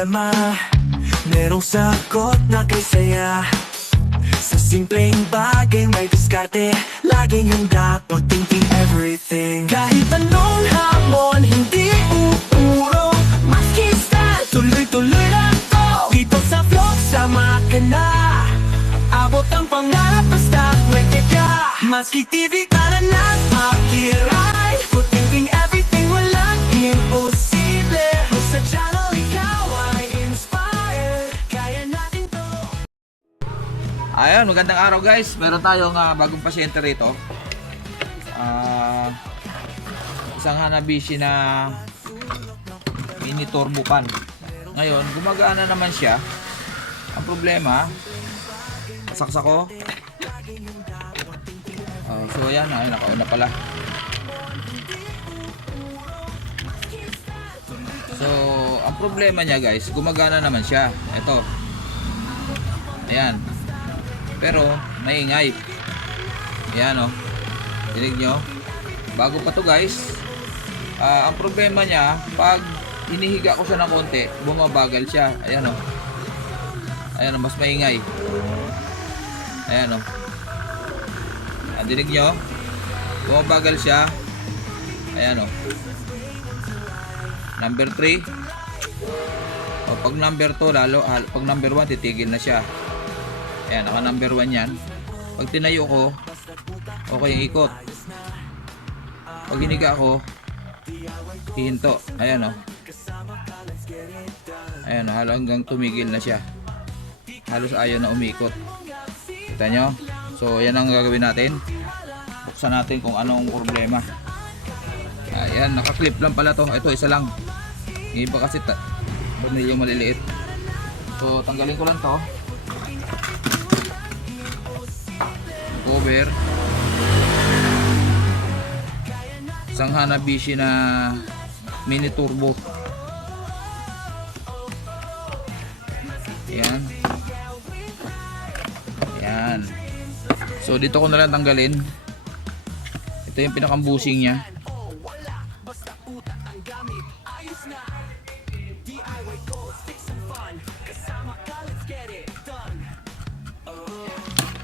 problema, merong sagot na kay saya. Sa simpleng bagay may diskarte, laging handa pag-thinking everything. Kahit anong hamon, hindi uuro, maski sa tuloy-tuloy lang to. Dito sa vlog, sama ka na, abot ang pangarap basta pwede ka. Maski TV ka na ng akiray, pag-thinking everything walang imposible. Sa channel ikaw ay inspired, kaya natin to. Ayun, magandang araw guys. Meron tayong bagong pasyente rito. Isang Hanabishi na mini turbo pan. Ngayon, gumagana naman siya. Ang problema, pasaksak ko. So ayan, nakauna pala. So, ang problema niya guys, gumagana naman siya. Ito. Ayan. Pero maingay. Ayan o. Dinig nyo. Bago pa to guys. Ang problema niya, pag hinihiga ko siya ng konti, bumabagal siya. Ayan o. Ayan o, mas maingay. Ayan o. Dinig nyo. Bumabagal siya. Ayan o. Number 3. O, pag number 2 lalo, pag number 1 titigil na siya. Ayan, naka number 1 yan. Pag tinayo ko, okay yung ikot. Pag hiniga ko, hihinto. Ayan o. Ayan o, hanggang tumigil na siya. Halos ayaw na umikot. Kita nyo? So, yan ang gagawin natin. Buksan natin kung anong problema. Ayan, naka-clip lang pala to. Ito, isa lang. Ngayon pa kasi yung maliliit. So, tanggalin ko lang to. Cover. Isang Hanabishi na mini turbo. Ayan. Ayan. So dito ko na lang tanggalin. Ito yung pinakambusing niya.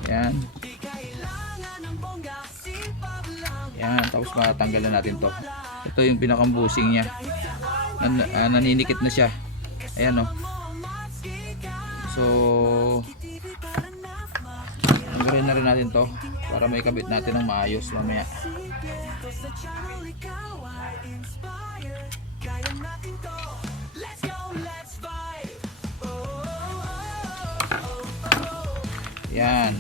Ayan. Yan, tapos matanggalan natin to. Ito yung pinakambusing niya. Naninikit na siya. Ayan o. So tanggalin na rin natin to para may kabit natin ng maayos mamaya. Yan.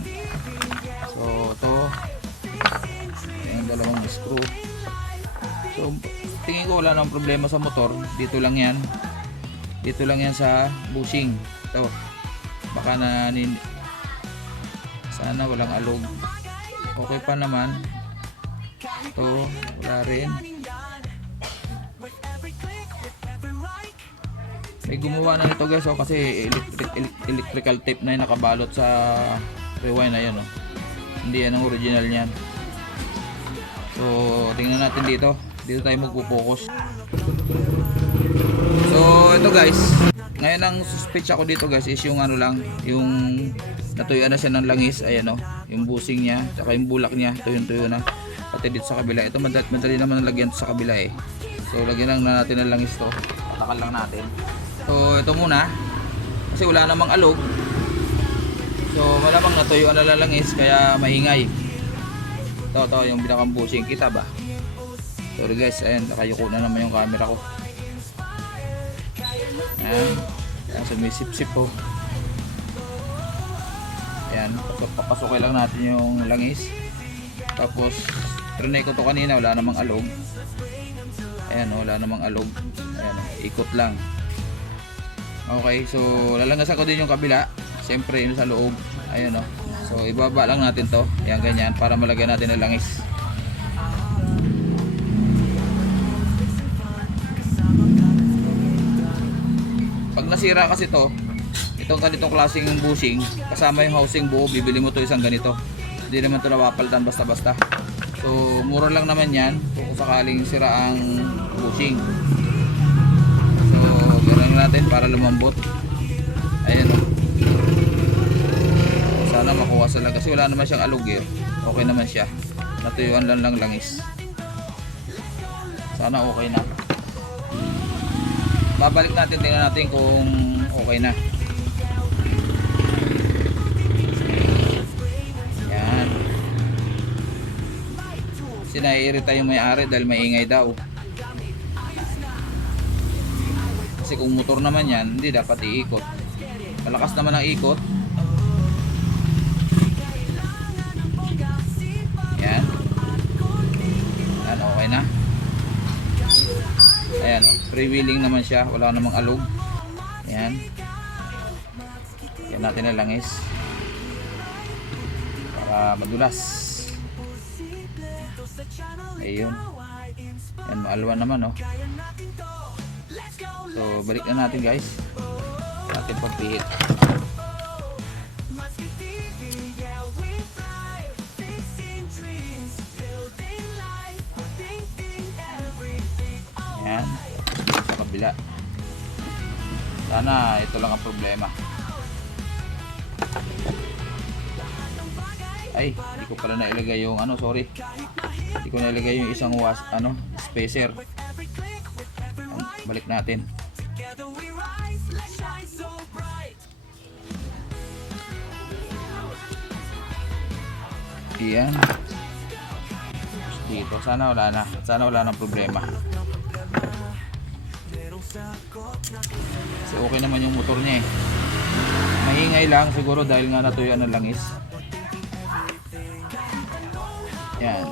So to dalawang screw. So tingin ko wala nang problema sa motor. Dito lang yan sa bushing. Ito baka sana walang alog. Okay pa naman. Ito wala rin. May gumawa na nito guys kasi electrical tape na yung nakabalot sa rewind na yan hindi yan ang original niyan. So, tingnan natin dito. Dito tayo magpo-focus. So, ito guys. Ngayon ang suspect ako dito guys is yung yung natuyuan na siya ng langis. Ayan yung busing niya, saka yung bulak niya, tuyo na. Pati dito sa kabila. Ito madali naman nalagyan sa kabila eh. So, lagyan lang natin ng langis to. Patakal lang natin. So, ito muna. Kasi wala namang alog. So, malamang natuyuan na lang langis kaya maingay. Ito yung pinakambusing, kita ba? Sorry guys, ayan, nakayuko na naman yung camera ko. Ayan, sumisip-sip po. Ayan, papasukin lang natin yung langis. Tapos, trinay ko to kanina, wala namang alog. Ayan, wala namang alog. Ayan, ikot lang. Okay, so lalangasan ko din yung kabila. Siyempre, yun sa loob. Ayan So ibaba lang natin to. Ayan ganyan para malagyan natin ng langis. Pag nasira kasi to, itong ganitong klaseng bushing, kasama yung housing buo, bibili mo to isang ganito. Hindi naman to nawapalitan basta-basta. So mura lang naman yan kung sakaling sira ang bushing. So ganoon na natin para lumambot. Ayan o. Sana makuha sila kasi wala naman siyang alog eh. Okay naman siya. Natuyuan lang langis. Sana okay na. Babalik natin, tingnan natin kung okay na. Yan. Kasi naiirita yung may-ari dahil maingay daw. Kasi kung motor naman yan, hindi dapat iikot. Malakas naman ang ikot. Yan. Yan, okay na. Ayan, freewheeling naman siya, wala namang alog. Ayan. Yan natin na langis para madulas. Ayun. Yan, maalwan naman, no. So, balik na natin, guys. Natin pagpihit. Yan, sa kabila. Sana ito lang ang problema. Ay, hindi ko pala nailagay yung ano, sorry. Hindi ko nailagay yung isang spacer. Balik natin. Yan. Dito, sana wala na. Sana wala nang problema. Kasi okay naman yung motor niya eh. Mahingay lang siguro dahil nga natuyuan ng langis. Yan.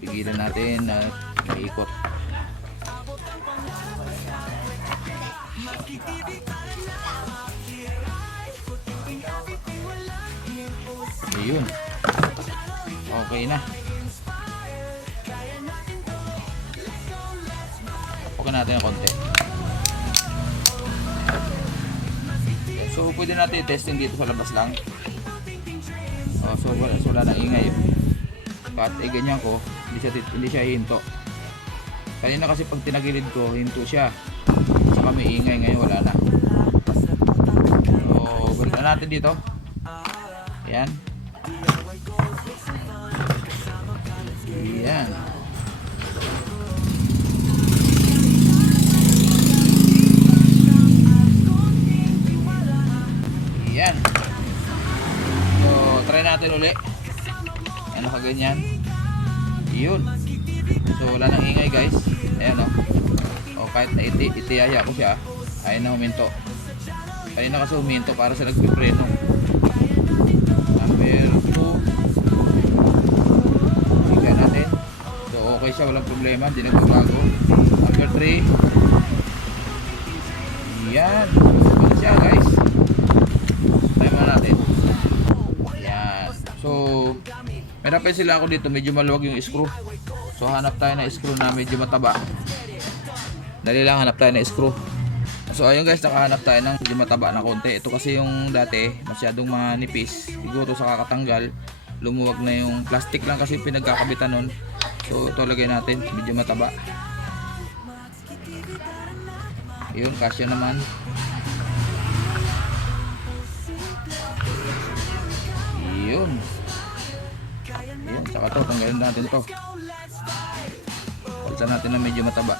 Pigilan natin na maikot. Ayun. Okay na. Okay natin yung konti. So pwede natin i-testing dito sa labas lang. So wala na ingay. Kahit ganyan ko, hindi siya hinto. Kanina kasi pag tinagilid ko, hinto siya. Saka may ingay, ngayon wala na. So balik na natin dito. Ayan. Ayan. Ayan. So try natin uli. Ayan, nakaganyan. Yun. So wala nang ingay, guys. Ayan o. Kahit na itiyaya ko siya, ayaw na huminto. Kanina kasi huminto para sa nagpipreno. Number 2. Tingnan natin. So okay siya, walang problema, hindi nagbabago. Number 3. Yan. Okay siya, guys. Try mo natin. Yan. So may napansin sila ako dito, medyo maluwag yung screw. So hanap tayo ng screw na medyo mataba. Dali lang, hanap tayo ng screw. So ayun guys, nakahanap tayo ng medyo mataba na konti. Ito kasi yung dati masyadong manipis. Siguro sa kakatanggal, lumuwag na yung plastic lang kasi pinagkakabitan nun. So ito lagay natin, medyo mataba. Yun, kasya naman. Yun. Yun, saka to, tanggalin natin to. Palitan natin na medyo mataba.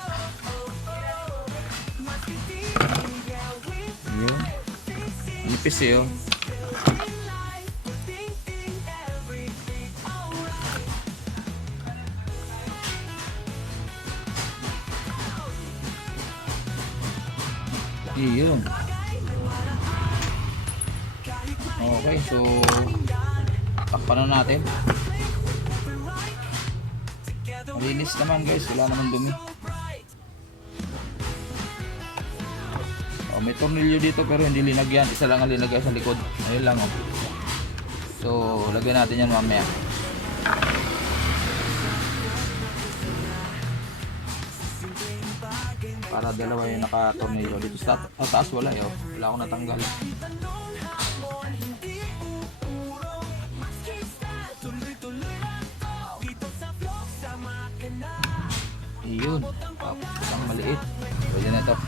Yun. Nipis eh oh. Yun. Okay, so takpan na natin. Malinis naman guys, wala naman dumi. May tornilyo dito pero hindi linagyan, isa lang ang linagay sa likod. Ayun lang oh. So lagyan natin yan mamaya. Para dalawa yung naka-tornilyo. Dito sa taas wala eh oh. Wala akong natanggal. maliit. Pwede na to.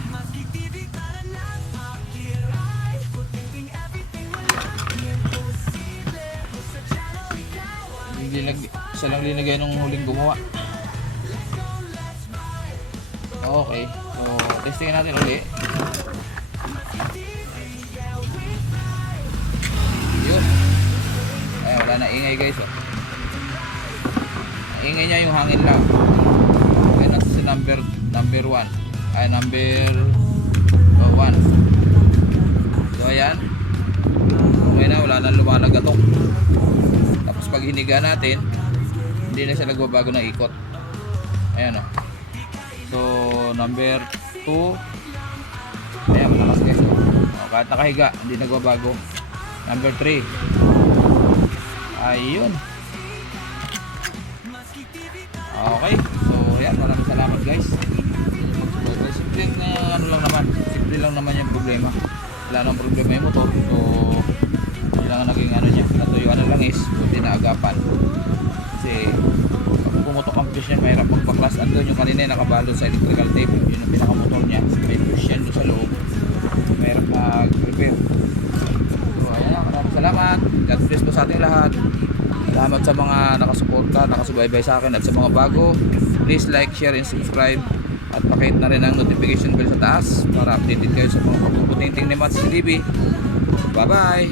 Isa lang linagay nung huling gumawa. Okay, so testingin natin ulit. Yun. Ay, wala na ingay guys. Oh. Ang ingay niya yung hangin lang. Okay na si number 1. Ay, number 1. So ayan. Okay na, wala na lumalagatok. Tapos pag hiniga natin, hindi na siya nagbabago ng ikot. Ayan o. So number 2. Ayan, malakas guys. O, kahit nakahiga, hindi nagbabago. Number 3. Ayun. Okay. So ayan, maraming salamat guys. Simple na ano lang naman. Simple lang naman yung problema. Wala nang problema yung motor. So yun lang ang naging ano niya. Natuyuan na langis. Buti na agapan. Kasi pag pumutok ang fuse niya, mahirap magpaklas. Andun yung kanina yung nakabalot sa electrical tape. Yun yung pinakamotor niya. May fuse yan doon sa loob. Mahirap mag-repair. So ayan, maraming salamat. God bless po sa ating lahat. Salamat sa mga nakasuporta, nakasubaybay sa akin. At sa mga bago, please like, share, and subscribe. At pakihit na rin ang notification bell sa taas para updated kayo sa mga pagpuputinting ni Mats TV. Bye bye!